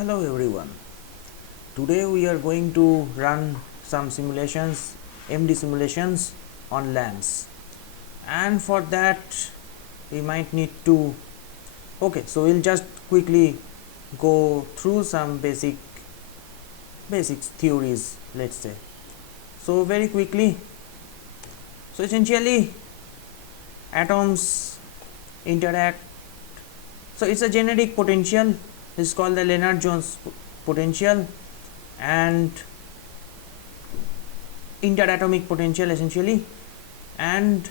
Hello everyone. Today we are going to run some simulations, MD simulations on LAMMPS, and for that we might need to so we'll just quickly go through some basic theories, let's say. So very quickly, so essentially atoms interact. So it's a generic potential. This is called the Lennard-Jones potential and interatomic potential essentially, and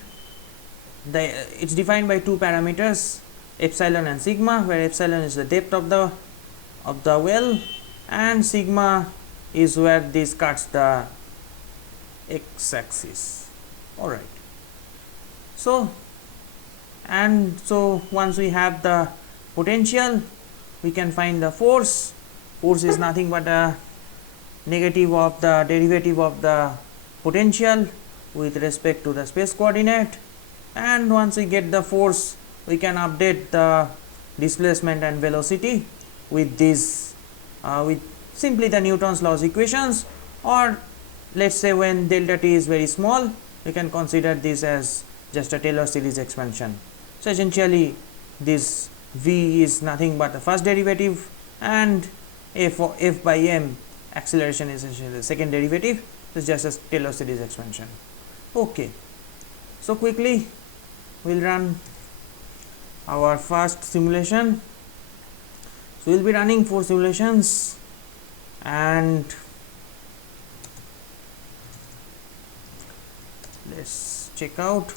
it's defined by two parameters, epsilon and sigma, where epsilon is the depth of the well and sigma is where this cuts the x-axis. Alright, so once we have the potential, we can find the force. Force is nothing but a negative of the derivative of the potential with respect to the space coordinate, and once we get the force, we can update the displacement and velocity with this with simply the Newton's laws equations, or let's say when delta t is very small, we can consider this as just a Taylor series expansion. So essentially this v is nothing but the first derivative, and f by m acceleration is essentially the second derivative. It's just a Taylor series expansion. Okay, so quickly we'll run our first simulation. So we'll be running 4 simulations, and let's check out.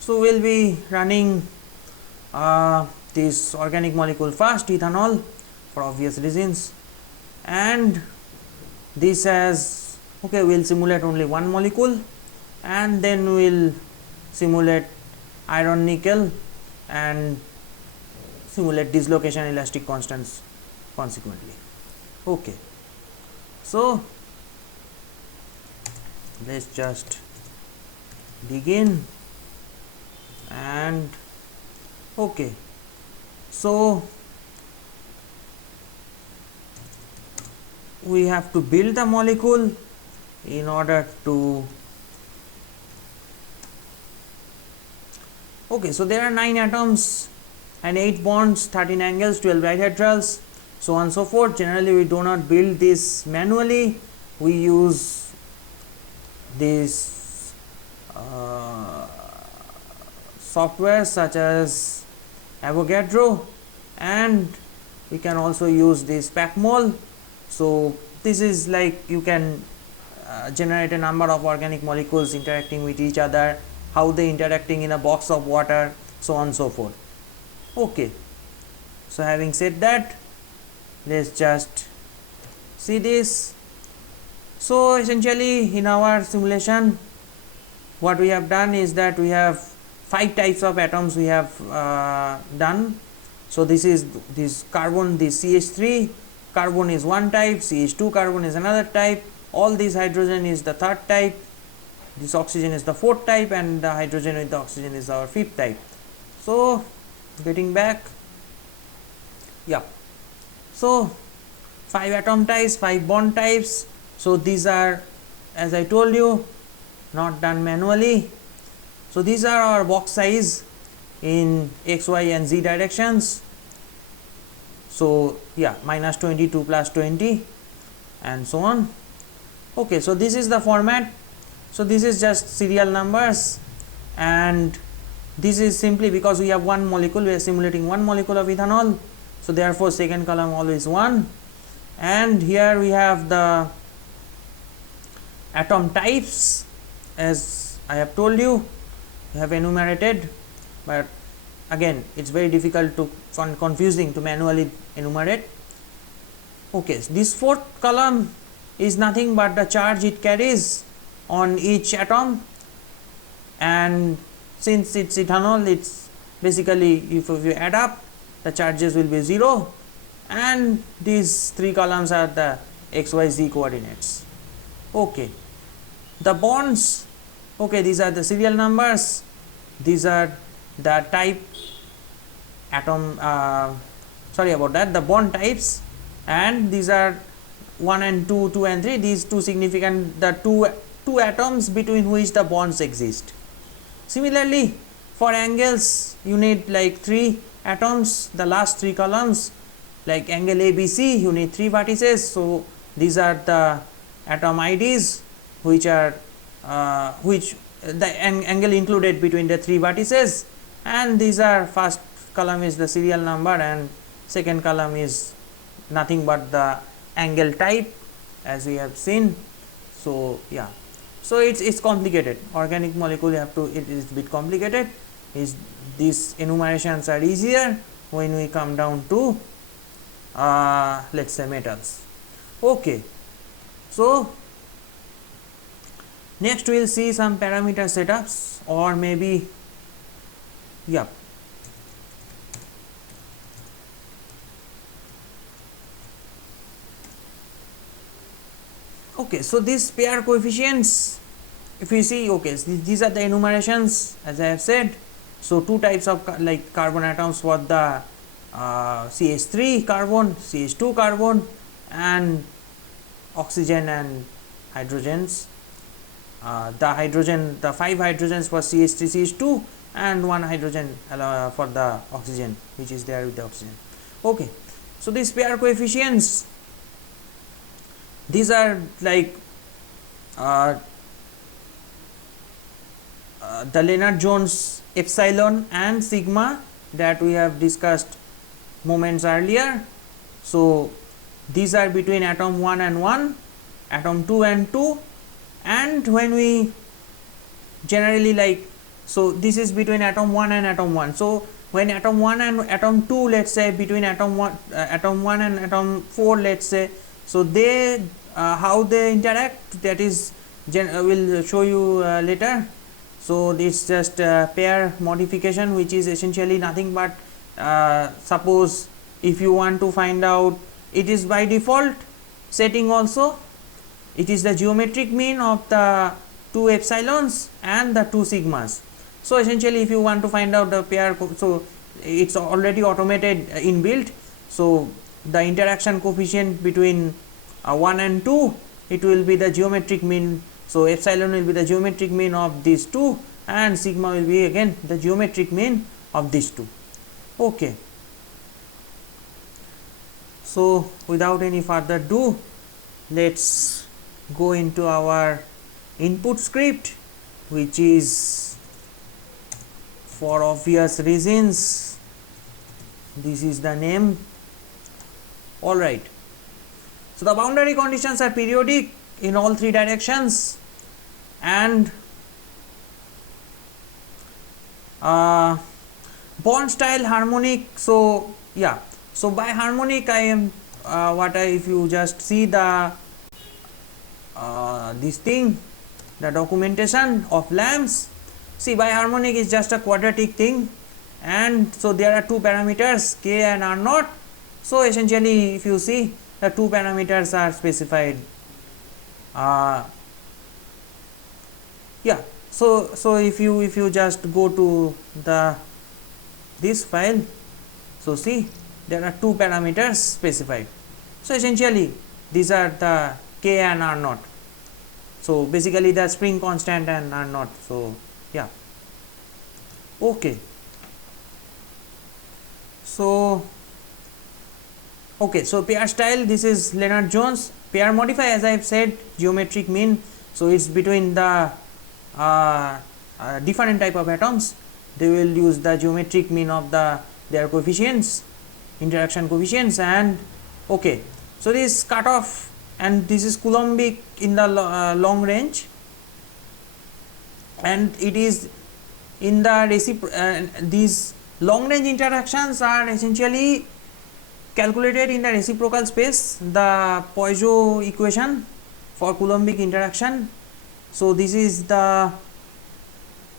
So we'll be running this organic molecule first, ethanol, for obvious reasons, and this has we'll simulate only one molecule, and then we'll simulate iron nickel and simulate dislocation elastic constants consequently. Okay, so let's just begin. And so we have to build the molecule in order to so there are 9 atoms and 8 bonds, 13 angles, 12 dihedrals, so on and so forth. Generally we do not build this manually, we use this software such as Avogadro, and we can also use this PackMol. So this is like you can generate a number of organic molecules interacting with each other, how they interacting in a box of water, so on and so forth. Okay, so having said that, let's just see this. So essentially in our simulation, what we have done is that we have 5 types of atoms we have done. So this is this carbon, this CH3 carbon is one type, CH2 carbon is another type, all this hydrogen is the third type, this oxygen is the fourth type, and the hydrogen with the oxygen is our fifth type. So getting back, so 5 atom types, 5 bond types. So these are, as I told you, not done manually. So these are our box size in x, y and z directions. So minus 22 plus 20 and so on. Okay, so this is the format. So this is just serial numbers, and this is simply because we have one molecule, we are simulating one molecule of ethanol, so therefore second column always 1, and here we have the atom types as I have told you, we have enumerated, but again it's very difficult to confusing to manually enumerate. Okay, this fourth column is nothing but the charge it carries on each atom, and since it's ethanol, it's basically if you add up, the charges will be 0, and these 3 columns are the x, y, z coordinates. Okay, the bonds, these are the serial numbers, these are the type atom sorry about that, the bond types, and these are 1 and 2, 2 and 3, these two significant, the two atoms between which the bonds exist. Similarly, for angles you need like 3 atoms, the last 3 columns, like angle ABC you need 3 vertices. So these are the atom IDs which are which the angle included between the 3 vertices, and these are, first column is the serial number and second column is nothing but the angle type, as we have seen. So yeah, so it's complicated. Organic molecule, you have to, it is a bit complicated. Is these enumerations are easier when we come down to let's say metals. Okay, so next we will see some parameter setups, or maybe yeah. Okay, so these pair coefficients, if you see, okay, so these are the enumerations as I have said. So 2 types of like carbon atoms for the CH3 carbon, CH2 carbon, and oxygen and hydrogens. The hydrogen, the 5 hydrogens for CH3, CH2, and 1 hydrogen for the oxygen which is there with the oxygen. Okay, so these pair coefficients, these are like the Lennard-Jones epsilon and sigma that we have discussed moments earlier. So these are between atom 1 and 1, atom 2 and 2, and when we generally like, so this is between atom 1 and atom 1. So when atom 1 and atom 2, let's say between atom 1 and atom 4, let's say, so they how they interact, that is will show you later. So it's just pair modification, which is essentially nothing but suppose if you want to find out, it is by default setting also, it is the geometric mean of the 2 epsilons and the 2 sigmas. So essentially if you want to find out the pair, so it's already automated inbuilt. So the interaction coefficient between 1 and 2, it will be the geometric mean. So epsilon will be the geometric mean of these 2, and sigma will be again the geometric mean of these 2. Okay, so without any further ado, let's go into our input script, which is, for obvious reasons, this is the name. All right, so the boundary conditions are periodic in all 3 directions, and bond style harmonic. So yeah, so by harmonic I am if you just see the this thing, the documentation of LAMMPS, see by harmonic is just a quadratic thing, and so there are 2 parameters k and r naught. So essentially if you see, the 2 parameters are specified. Yeah, so if you just go to this file, so see there are 2 parameters specified. So essentially these are the k and r naught. So basically the spring constant and r naught. So yeah, okay. So okay, so pair style, this is Lennard-Jones. Pair modify, as I have said, geometric mean. So it's between the different type of atoms. They will use the geometric mean of their coefficients, interaction coefficients, and okay. So this cutoff, and this is Coulombic in the long range, and it is in the these long range interactions are essentially calculated in the reciprocal space, the Poisson equation for Coulombic interaction. So this is the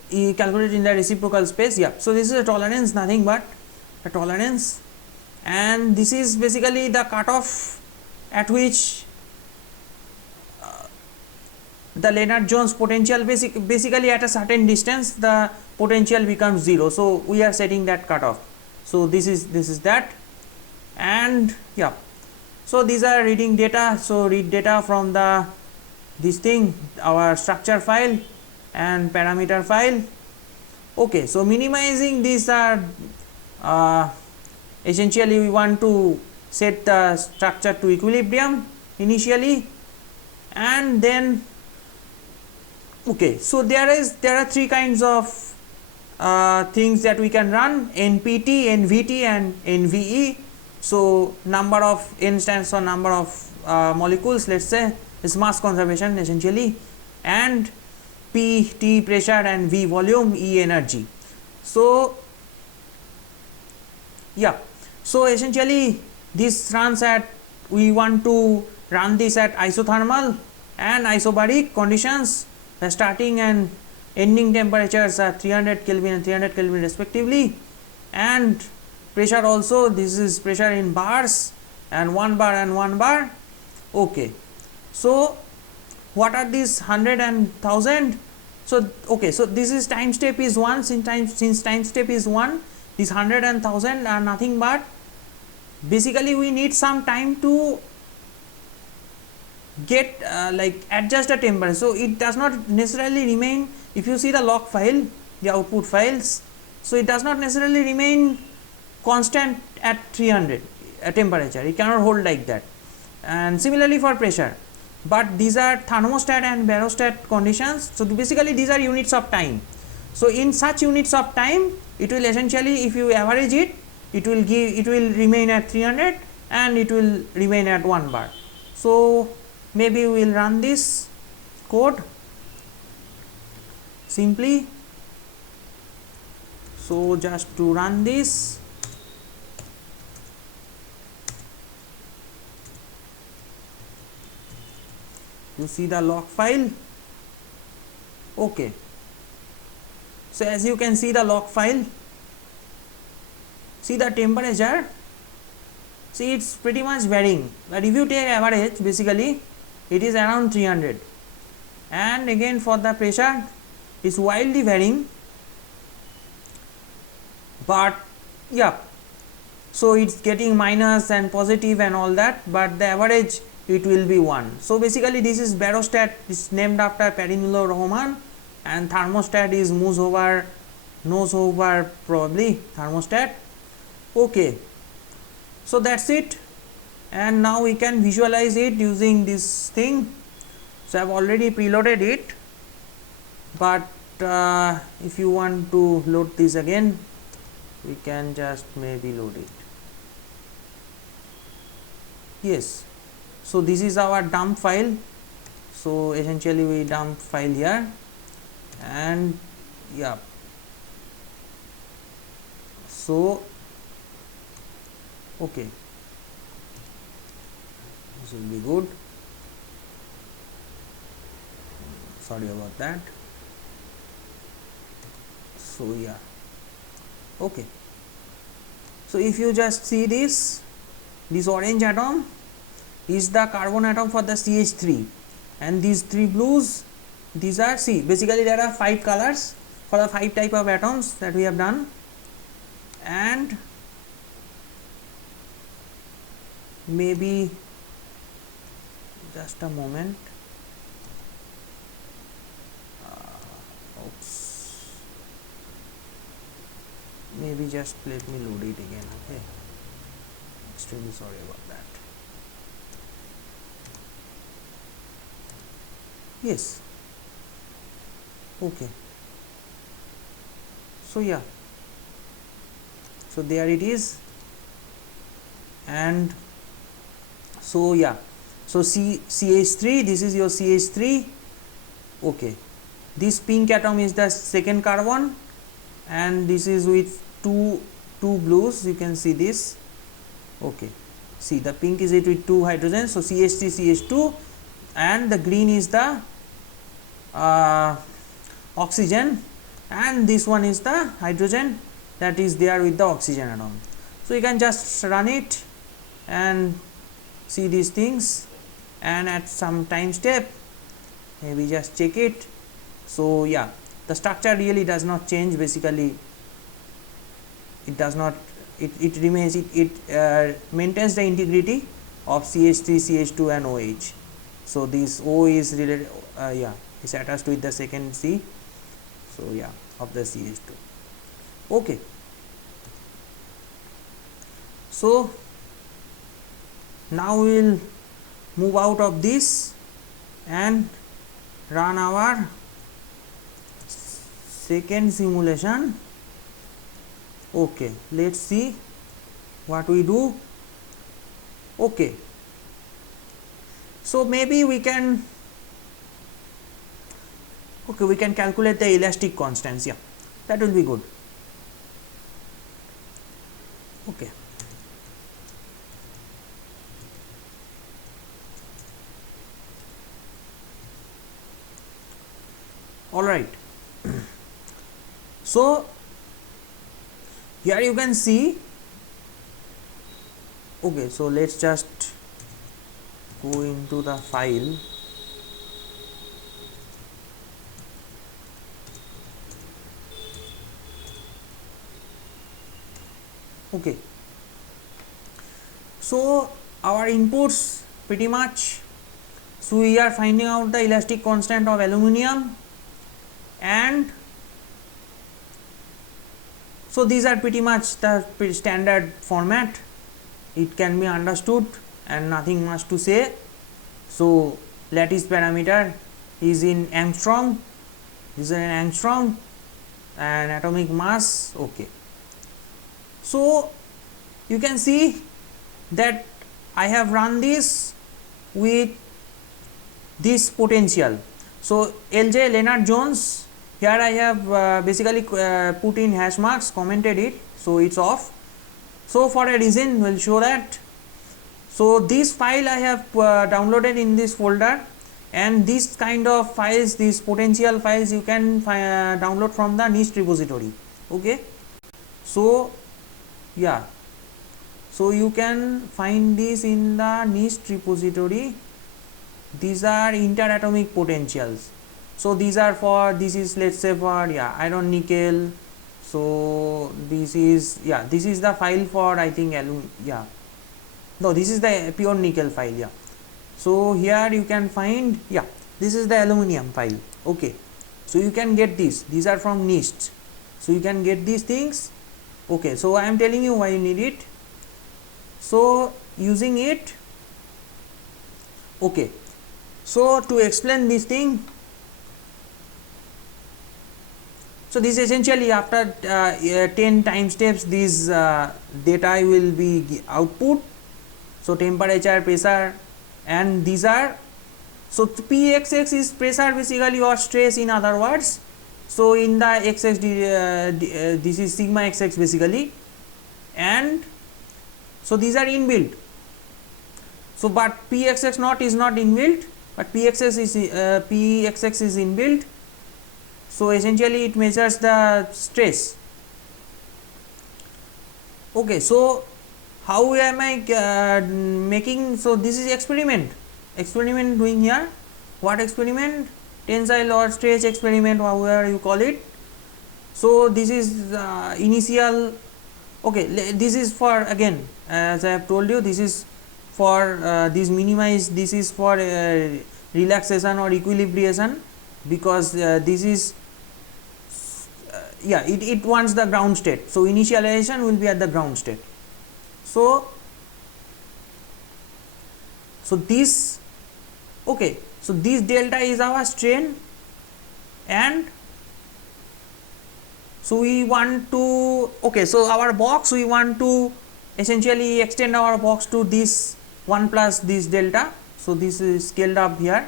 calculated in the reciprocal space. Yeah, so this is a tolerance, nothing but a tolerance, and this is basically the cutoff at which the Lennard-Jones potential, basically at a certain distance the potential becomes 0. So we are setting that cutoff. So this is that. and yeah, so these are reading data. So read data from the this thing, our structure file and parameter file. Okay, so minimizing these are essentially we want to set the structure to equilibrium initially, and then okay, so there are three kinds of things that we can run: npt, nvt and nve. So number of instance or number of molecules, let's say, is mass conservation essentially, and p, t pressure, and v volume, e energy. So yeah, so essentially this runs at, we want to run this at isothermal and isobaric conditions. The starting and ending temperatures are 300 Kelvin and 300 Kelvin respectively, and pressure also, this is pressure in bars, and 1 bar and 1 bar. Okay, so what are these 100 and 1000? So okay, so this is time step is 1. Since time step is 1, these 100 and 1000 are nothing but basically we need some time to get like adjust the temperature. So it does not necessarily remain, if you see the log file, the output files, so it does not necessarily remain constant at 300 temperature, it cannot hold like that. And similarly for pressure, but these are thermostat and barostat conditions. So basically these are units of time. So in such units of time, it will essentially, if you average it, it will remain at 300 and it will remain at 1 bar. So maybe we will run this code simply. So just to run this, you see the log file. Okay, so as you can see the log file, see the temperature, see it's pretty much varying, but if you take average, basically it is around 300. And again for the pressure, it's wildly varying, but yeah, so it's getting minus and positive and all that, but the average it will be 1. So basically this is barostat, is named after Perinullah Rahman, and thermostat is nose over probably thermostat. Okay, so that's it, and now we can visualize it using this thing. So I have already preloaded it, but if you want to load this again, we can just maybe load it. Yes, so this is our dump file. So essentially we dump file here, and yeah, so okay, this will be good. Sorry about that. So yeah, okay, so if you just see this orange atom is the carbon atom for the CH3, and these 3 blues, these are, see, basically there are 5 colors for the 5 type of atoms that we have done. And maybe just a moment, oops, maybe just let me load it again. Okay, extremely sorry about that. Yes, okay, so yeah, so there it is. And so yeah, so CH3, this is your CH3. Okay, this pink atom is the second carbon, and this is with two blues, you can see this. Okay, see the pink is it with 2 hydrogens, so CH3 CH2, and the green is the oxygen, and this one is the hydrogen that is there with the oxygen atom. So you can just run it and see these things, and at some time step maybe just check it. So yeah, the structure really does not change, basically it does not it remains, it maintains the integrity of CH3, CH2 and OH. So this O is related, is attached with the second C, so of the CH2. Okay, so now we will move out of this and run our second simulation. Okay, let's see what we do. Okay, so maybe we can calculate the elastic constants. That will be good. Okay, all right. So here you can see, okay, so let's just go into the file. Okay, so our inputs pretty much, so we are finding out the elastic constant of aluminum, and so these are pretty much the standard format. It can be understood and nothing much to say. So lattice parameter is in angstrom, this is an angstrom, and atomic mass. Okay, so you can see that I have run this with this potential. So LJ Leonard Jones, here I have basically put in hash marks, commented it, so it's off. So for a reason we'll show that. So this file I have downloaded in this folder, and this kind of files, these potential files, you can download from the NIST repository. Okay, so so you can find this in the NIST repository. These are interatomic potentials. So these are for, this is let's say for iron nickel. So this is this is the file for, I think, no, this is the pure nickel file. So here you can find, this is the aluminum file. Okay, so you can get this, these are from NIST, so you can get these things. Okay, so I am telling you why you need it. So using it, okay, so to explain this thing, so this essentially after 10 time steps, this data will be output. So temperature, pressure, and these are, so pxx is pressure basically, or stress in other words. So in the xx, this is sigma xx basically, and so these are inbuilt. So but pxx naught is not inbuilt, but pxx is inbuilt. So essentially it measures the stress. Okay, so how am I making, so this is experiment doing here. What experiment? Tensile or stretch experiment, however you call it. So this is initial. Okay, this is for, again, as I have told you, this is for this minimize, this is for relaxation or equilibration, because this is it wants the ground state. So initialization will be at the ground state. So this, okay, so this delta is our strain, and so we want to, okay, so our box, we want to essentially extend our box to this 1 plus this delta. So this is scaled up here.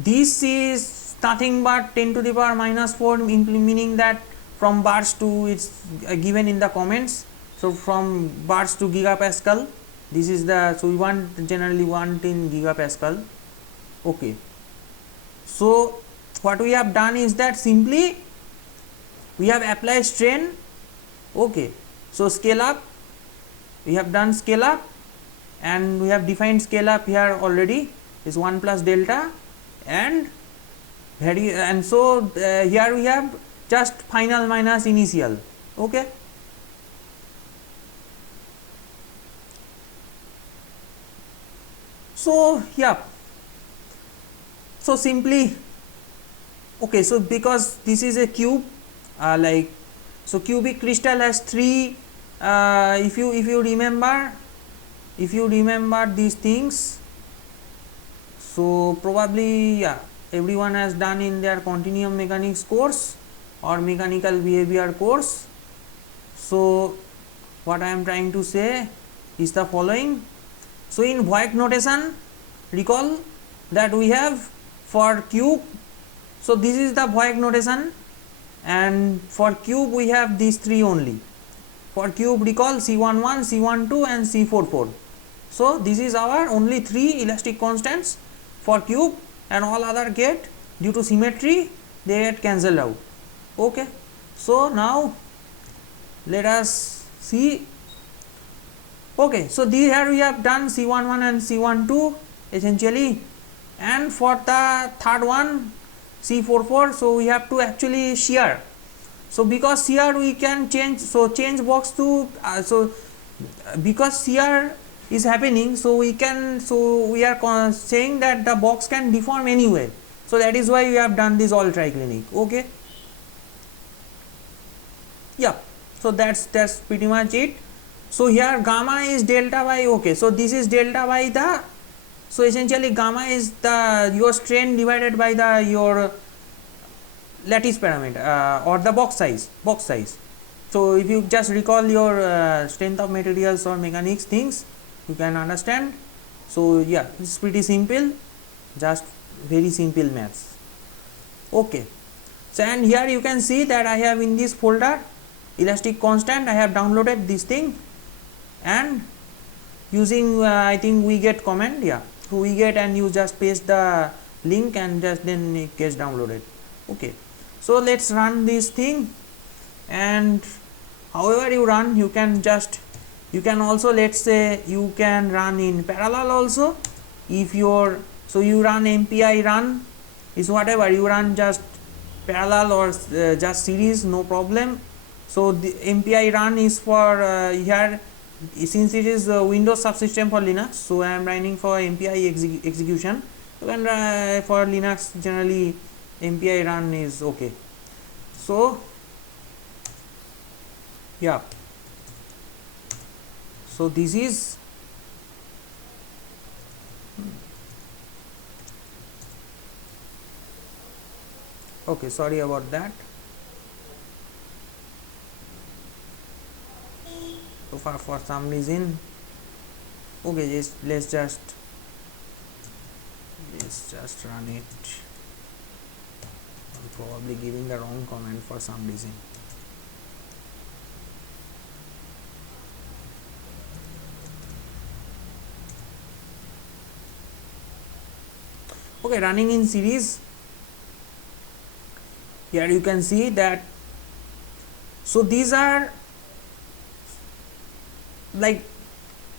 This is nothing but 10 to the power minus 4, meaning that from bars to, it's given in the comments. So from bars to gigapascal, this is the, so we want, generally want in gigapascal. Okay, so what we have done is that simply we have applied strain. Okay, so scale up, we have done scale up, and we have defined scale up here already is 1 plus delta, and so here we have just final minus initial. Okay, So yeah, so simply okay, so because this is a cube, like, so cubic crystal has three, if you remember, these things, so probably yeah, everyone has done in their continuum mechanics course or mechanical behavior course. So what I am trying to say is the following. So in Voigt notation, recall that we have for cube, so this is the Voigt notation, and for cube we have these three only. For cube, recall C11, C12 and C44. So this is our only three elastic constants for cube, and all other get, due to symmetry, they get cancelled out. Okay, so now let us see. Okay, so here we have done C11 and C12 essentially, and for the third one C44, so we have to actually shear. So because shear we can change, so change box to because shear is happening, so we can, so we are saying that the box can deform anywhere. So that is why we have done this all triclinic. Okay, yeah, so that's pretty much it. So here gamma is delta by, okay, so this is delta by the, so essentially gamma is the your strain divided by the your lattice parameter or the box size. So if you just recall your strength of materials or mechanics things, you can understand. So yeah, it's pretty simple, just very simple maths. Okay, so and here you can see that I have in this folder elastic constant, I have downloaded this thing, and using I think we get command, yeah, so we get, and you just paste the link and just then it gets downloaded. Okay, so let's run this thing, and however you run, you can just, you can also, let's say you can run in parallel also. If your, so you run MPI run is whatever you run, just parallel or just series, no problem. So the MPI run is for here, since it is Windows subsystem for Linux, so I am running for MPI execution. And for Linux generally MPI run is okay. So yeah, so this is okay, sorry about that. So for some reason, okay, let's just run it. I'm probably giving the wrong command for some reason. Okay, running in series, here you can see that, so these are like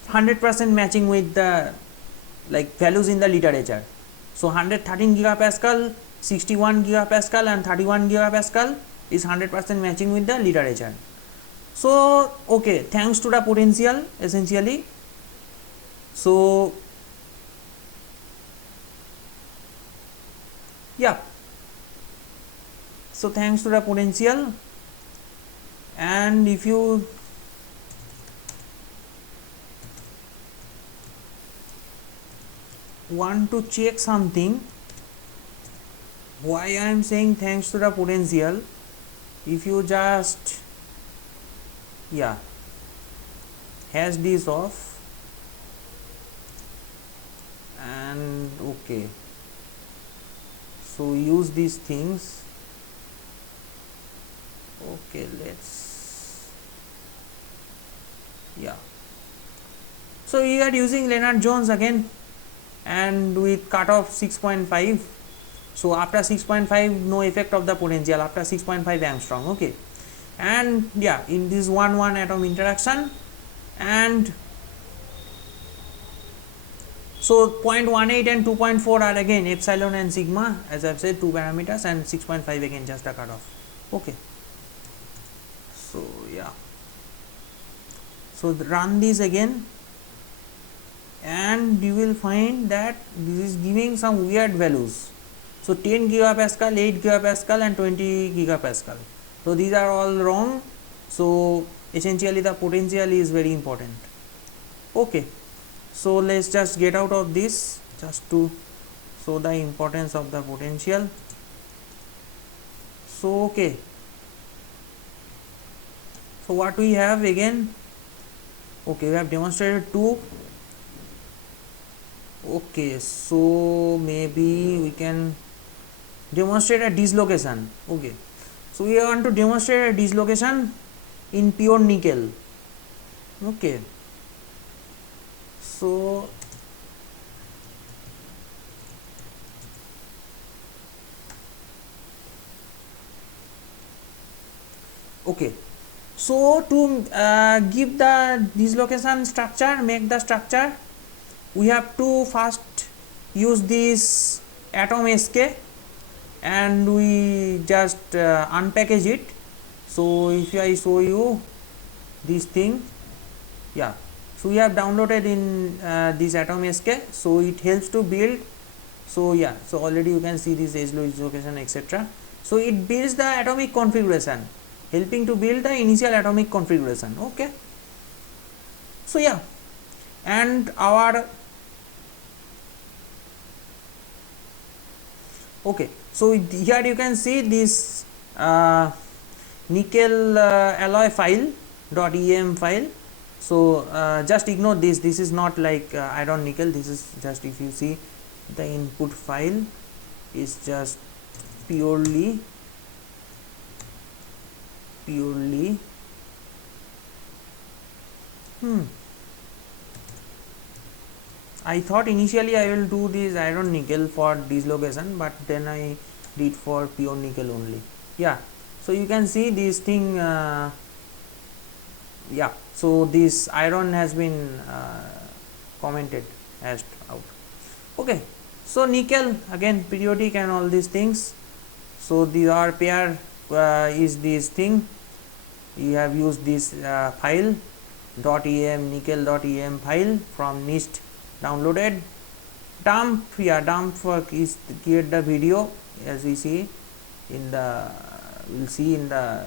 100% matching with the like values in the literature. So 113 gigapascal, 61 gigapascal and 31 gigapascal is 100% matching with the literature. So okay, thanks to the potential essentially. So yeah, so thanks to the potential, and if you want to check something, why I am saying thanks to the potential, if you just yeah hash this off and okay, so use these things. Okay, let's yeah, so we are using Leonard Jones again, and with cutoff 6.5. so after 6.5 no effect of the potential, after 6.5 angstrom. Okay, and yeah, in this 1-1 atom interaction, and so 0.18 and 2.4 are again epsilon and sigma, as I've said, two parameters, and 6.5 again just the cutoff. Okay, so yeah, so run this again, and you will find that this is giving some weird values. So 10 gigapascal, 8 gigapascal and 20 gigapascal. So these are all wrong. So essentially the potential is very important. Okay, so let's just get out of this just to show the importance of the potential. So okay, so what we have again, okay, we have demonstrated 2. Okay, so maybe we can demonstrate a dislocation. Okay, so we want to demonstrate a dislocation in pure nickel. Okay, so okay, so to give the dislocation structure, make the structure, we have to first use this atom SK and we just unpackage it. So if I show you this thing, yeah, so we have downloaded in this atom SK, so it helps to build. So yeah, so already you can see this edge location etc. So it builds the atomic configuration, helping to build the initial atomic configuration. Okay, so yeah, and our okay, so here you can see this nickel alloy file .em file. So just ignore this, this is not like iron nickel, this is just, if you see the input file is just purely I thought initially I will do this iron nickel for dislocation, but then I did for pure nickel only. Yeah, so you can see this thing, yeah, so this iron has been commented as out. Okay, so nickel again periodic and all these things. So these are pair is this thing, you have used this file .em nickel.em file from NIST downloaded. Dump, yeah, dump work is create the video, as we see in the, we'll see in the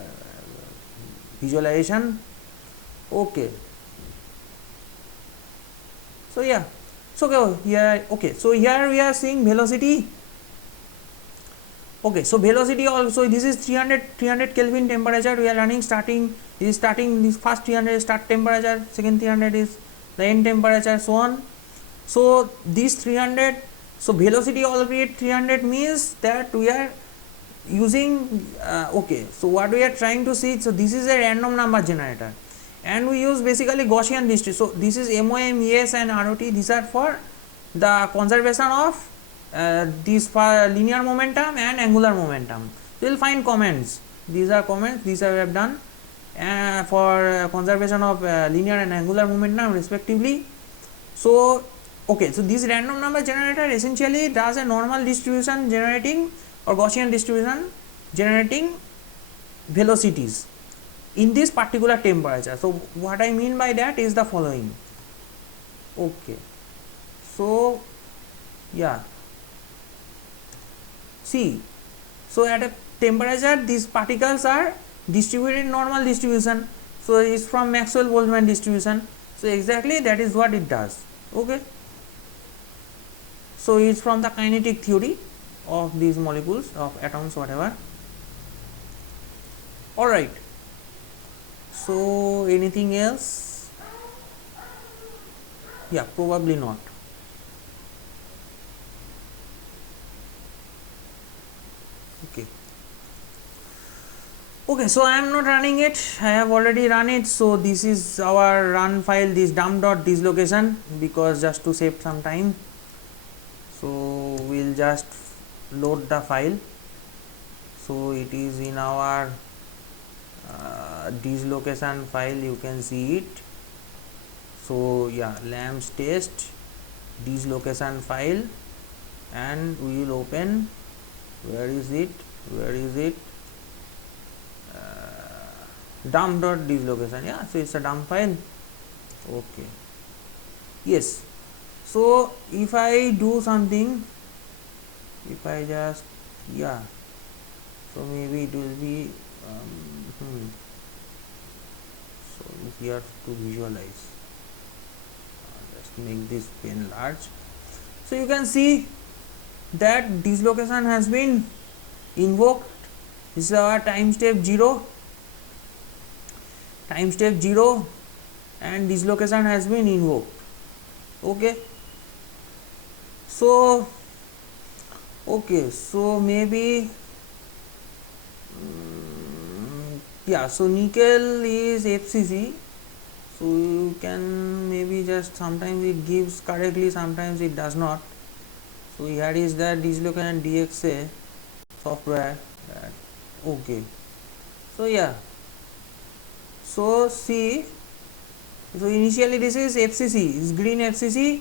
visualization. Okay, so yeah, so go here. Okay, so here we are seeing velocity. Okay, so velocity also, this is 300 Kelvin temperature we are running, starting, this is starting, this first 300 is start temperature, second 300 is the end temperature, so on. So this 300, so velocity albeit 300 means that we are using okay, so what we are trying to see, so this is a random number generator and we use basically Gaussian distribution. So this is MOM, ES and ROT, these are for the conservation of this linear momentum and angular momentum. You will find comments, these are comments, these are we have done for conservation of linear and angular momentum respectively. So okay, so this random number generator essentially does a normal distribution generating or Gaussian distribution generating velocities in this particular temperature. So what I mean by that is the following. Okay, so yeah, see, so at a temperature these particles are distributed in normal distribution, so it is from Maxwell-Boltzmann distribution. So exactly that is what it does. Okay, so it is from the kinetic theory of these molecules, of atoms, whatever. Alright, so anything else? Yeah, probably not. Okay. Okay, so I am not running it, I have already run it. So this is our run file, this dump.dislocation, because just to save some time, so we will just load the file. So it is in our dislocation file, you can see it. So yeah, LAMMPS test dislocation file, and we will open, where is it, dump.dislocation. Yeah, so it's a dump file. Okay, yes, So if I do something, if I just, yeah, so maybe it will be so here to visualize, just make this pen large. So you can see that dislocation has been invoked. This is our time step 0, and dislocation has been invoked. Okay, so maybe yeah, so nickel is FCC, so you can maybe just, sometimes it gives correctly, sometimes it does not. So here is the dislocation DXA software. Okay, so yeah, so see, so initially this is FCC, is green FCC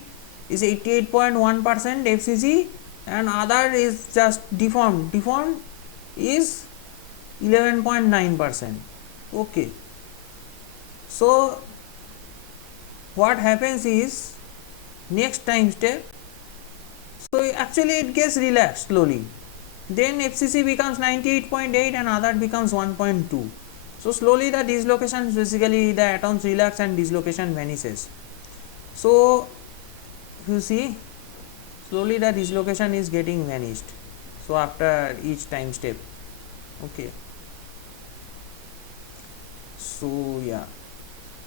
is 88.1% FCC, and other is just deformed is 11.9%. okay, so what happens is, next time step, so actually it gets relaxed slowly, then FCC becomes 98.8 and other becomes 1.2. so slowly the dislocation, basically the atoms relax and dislocation vanishes. So you see, slowly the dislocation is getting vanished, so after each time step. Okay, so yeah,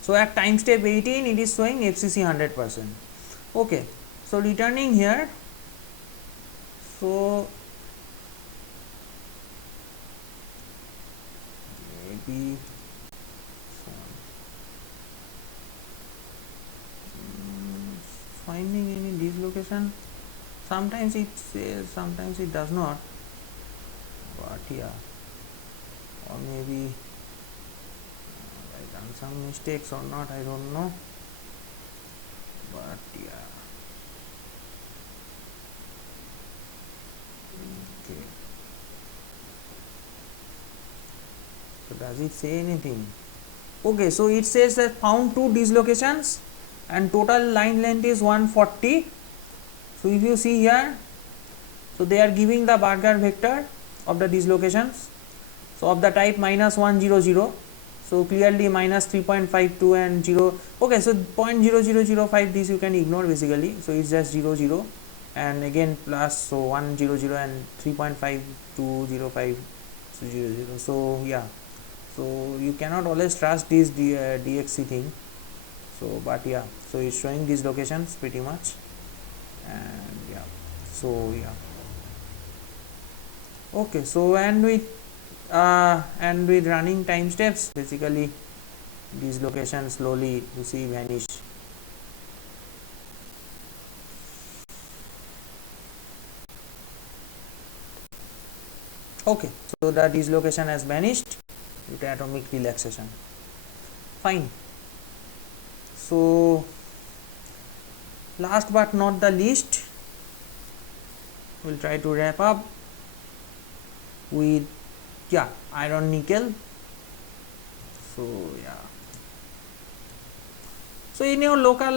so at time step 18 it is showing FCC 100%. okay, so returning here, so maybe finding any dislocation, sometimes it says, sometimes it does not, but yeah, or maybe I done some mistakes or not, I don't know, but yeah. Okay, so does it say anything? Okay, so it says that found 2 dislocations and total line length is 140. so if you see here, so they are giving the Barger vector of the dislocations, so of the type -100, so clearly minus 3.52 and 0. okay, so 0.0005, this you can ignore basically, so it's just 00, and again plus, so 100 and 3.5205, so 00. so yeah, so you cannot always trust this DXC thing, so but yeah, so it's showing these locations pretty much, and yeah, so yeah. Okay, so and with running time steps, basically these locations slowly you see vanish. Okay, so the dislocation has vanished with atomic relaxation. Fine. So last but not the least, we'll try to wrap up with iron nickel. So yeah, so in your local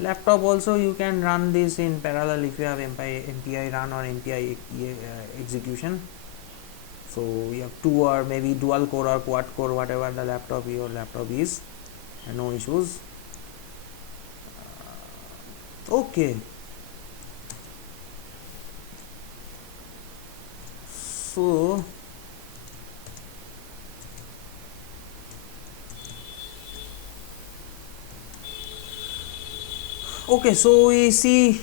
laptop also you can run this in parallel if you have MPI run or MPI execution. So you have 2 or maybe dual core or quad core, whatever the your laptop is, and no issues. Okay, so okay, so we see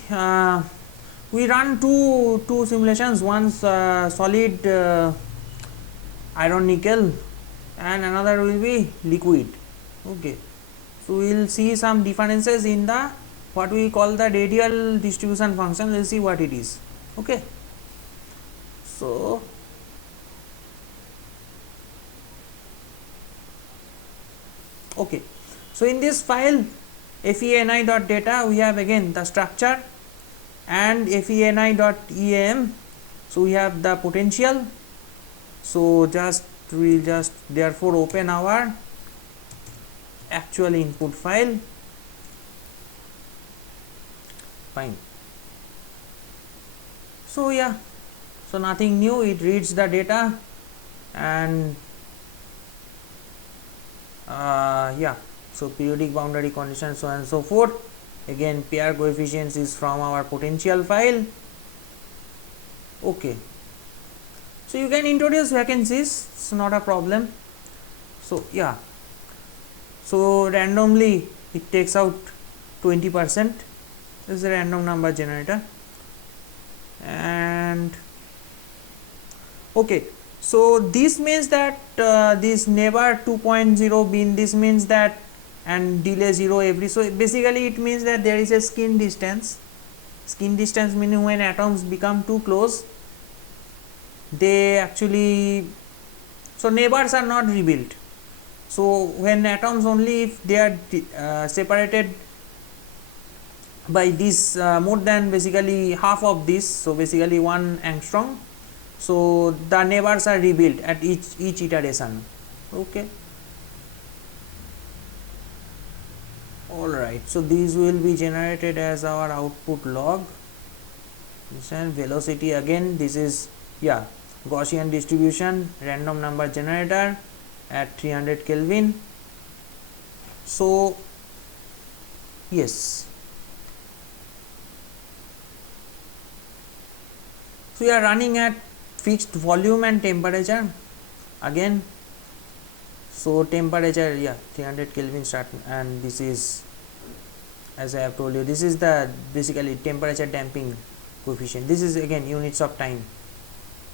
we run two simulations, one solid iron nickel and another will be liquid. Okay, so we will see some differences in the what we call the radial distribution function. We'll see what it is. Okay, so okay, so in this file feni.data we have again the structure, and feni.em, so we have the potential. So we'll just therefore open our actual input file. fine. So yeah, so nothing new, it reads the data and yeah, so periodic boundary conditions, so on and so forth. Again, pair coefficients is from our potential file. Okay, so you can introduce vacancies, it's not a problem. So yeah, so randomly it takes out 20%. This is a random number generator. And okay, so this means that this neighbor 2.0 bin, this means that, and delay 0 every, so basically it means that there is a skin distance. Skin distance meaning when atoms become too close, they actually, so neighbors are not rebuilt. So when atoms, only if they are separated by this more than basically half of this, so basically 1 angstrom, so the neighbors are rebuilt at each iteration. Okay, all right, so these will be generated as our output log. And velocity, again this is, yeah, Gaussian distribution, random number generator at 300 Kelvin. So yes, so we are running at fixed volume and temperature again. So temperature, yeah, 300 Kelvin start, and this is, as I have told you, this is the basically temperature damping coefficient. This is again units of time.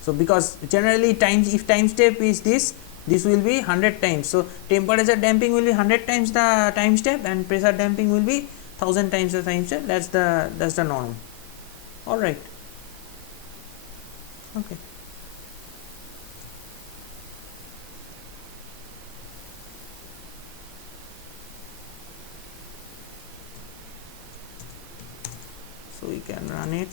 So because generally times, if time step is this will be 100 times. So temperature damping will be 100 times the time step, and pressure damping will be 1000 times the time step. That's the norm. All right. Okay. So we can run it.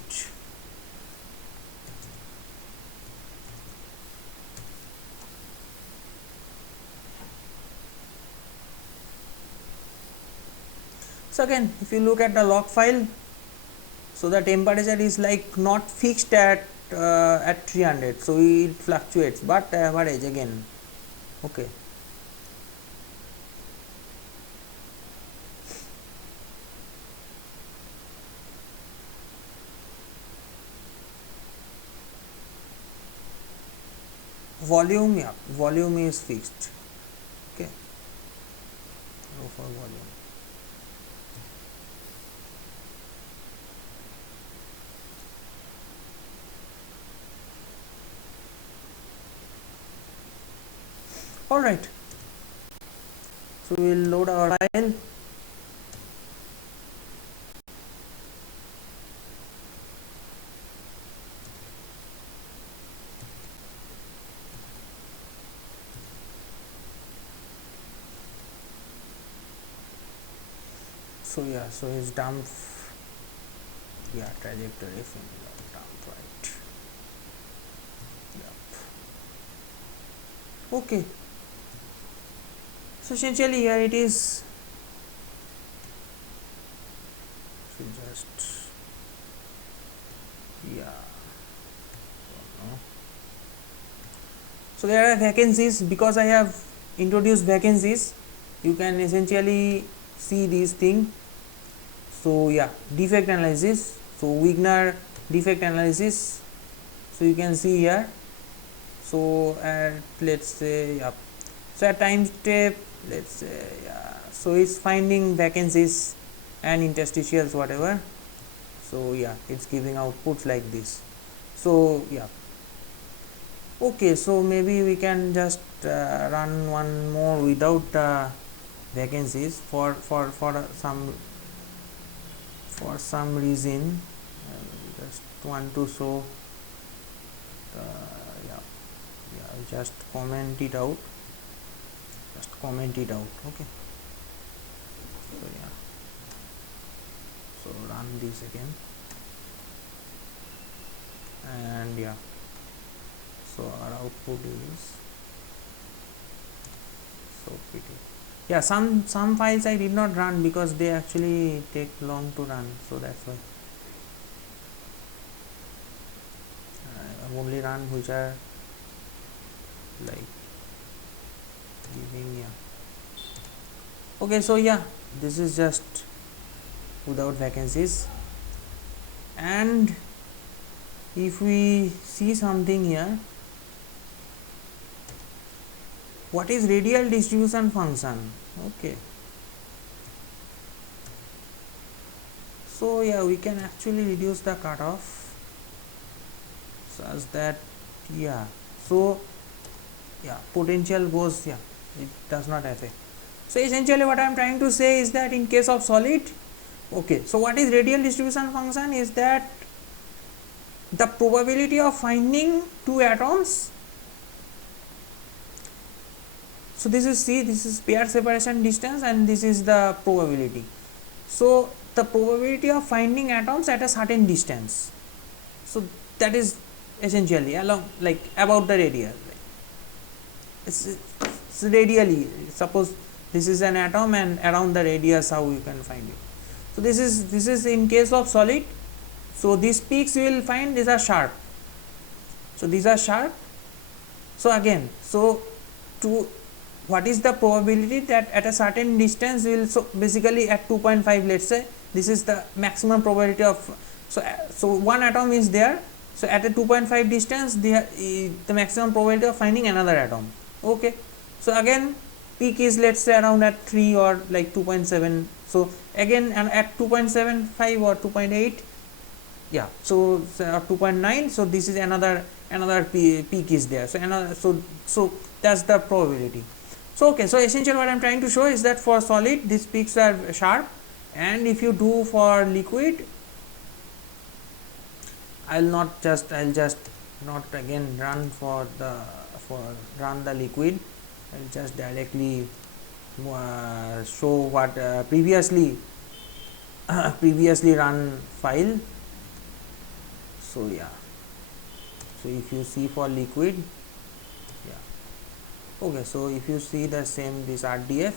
So again, if you look at the log file, so the temperature is like not fixed at 300, so it fluctuates, but the average again. Okay. Volume, yeah, volume is fixed. Okay, go for volume. All right, so we will load our file. So yeah, so his dump, yeah, trajectory from dump, right. Yep. Okay, so essentially here it is. So just, yeah, so there are vacancies. Because I have introduced vacancies, you can essentially see these things. So yeah, defect analysis, so Wigner defect analysis, so you can see here. So at, let's say, yeah, so at time step, let's say, yeah, so it's finding vacancies and interstitials, whatever. So yeah, it's giving outputs like this. So yeah, okay, so maybe we can just run one more without vacancies for some reason. I just want to show just comment it out, okay. So yeah, so run this again, and yeah, so our output is so pretty. Yeah, some files I did not run because they actually take long to run, so that's why. only run which are like giving, okay. So yeah, this is just without vacancies. And if we see something here, what is radial distribution function? Okay, so yeah, we can actually reduce the cutoff such that, so potential goes, it does not affect. So essentially what I am trying to say is that in case of solid, okay, so what is radial distribution function is that the probability of finding two atoms. So this is, see, this is pair separation distance and this is the probability. So the probability of finding atoms at a certain distance, so that is essentially along, like, about the radius. It's radially, suppose this is an atom and around the radius how you can find it. So this is in case of solid. So these peaks you will find these are sharp. So these are sharp. So again, so to what is the probability that at a certain distance we will, so basically at 2.5, let's say this is the maximum probability of, so one atom is there, so at a 2.5 distance the maximum probability of finding another atom. Okay, so again peak is, let's say, around at 3 or like 2.7. so again, and at 2.75 or 2.8, so 2.9, so this is another peak is there, so another, so that's the probability. So okay, so essentially what I am trying to show is that for solid these peaks are sharp, and if you do for liquid, I'll just not again run run the liquid. I'll just directly show what previously run file. So so if you see for liquid, okay, so if you see the same, this RDF,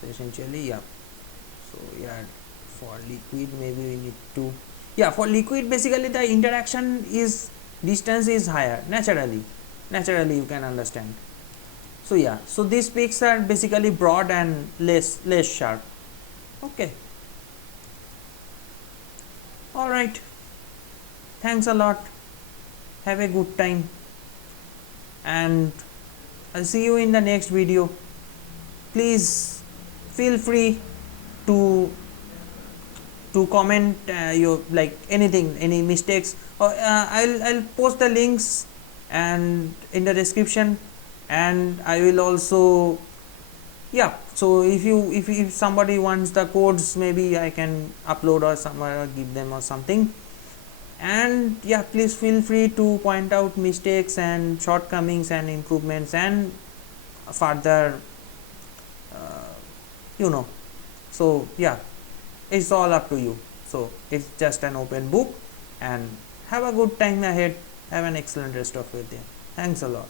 so essentially, so for liquid maybe we need to, for liquid basically the interaction is, distance is higher, naturally you can understand. So so these peaks are basically broad and less sharp. Okay, all right, thanks a lot, have a good time, and I'll see you in the next video. Please feel free to comment your, like, anything, any mistakes, or I'll post the links and in the description, and I will also, so if somebody wants the codes, maybe I can upload or somewhere or give them or something. And please feel free to point out mistakes and shortcomings and improvements and further, so it's all up to you. So it's just an open book, and have a good time ahead. Have an excellent rest of your day. Thanks a lot.